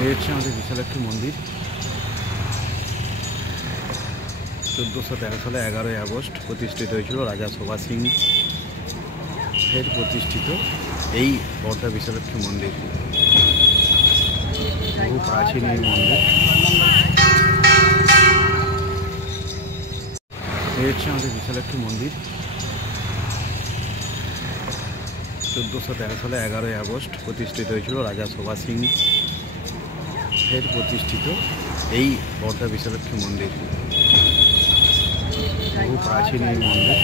এই হচ্ছে আমাদের বিশালাক্ষী মন্দির। 1413 সালে 11ই আগস্ট প্রতিষ্ঠিত হয়েছিল রাজা শোভা সিং এর প্রতিষ্ঠিত এই বর্ধা বিশালাক্ষী মন্দির। বহু প্রাচীন এই মন্দির। এই হচ্ছে আমাদের বিশালাক্ষী মন্দির। 1413 সালে 11ই আগস্ট প্রতিষ্ঠিত হয়েছিল রাজা শোভা সিং এর প্রতিষ্ঠিত এই বর্ধা বিশালাক্ষী মন্দির। বহু প্রাচীন এই মন্দির।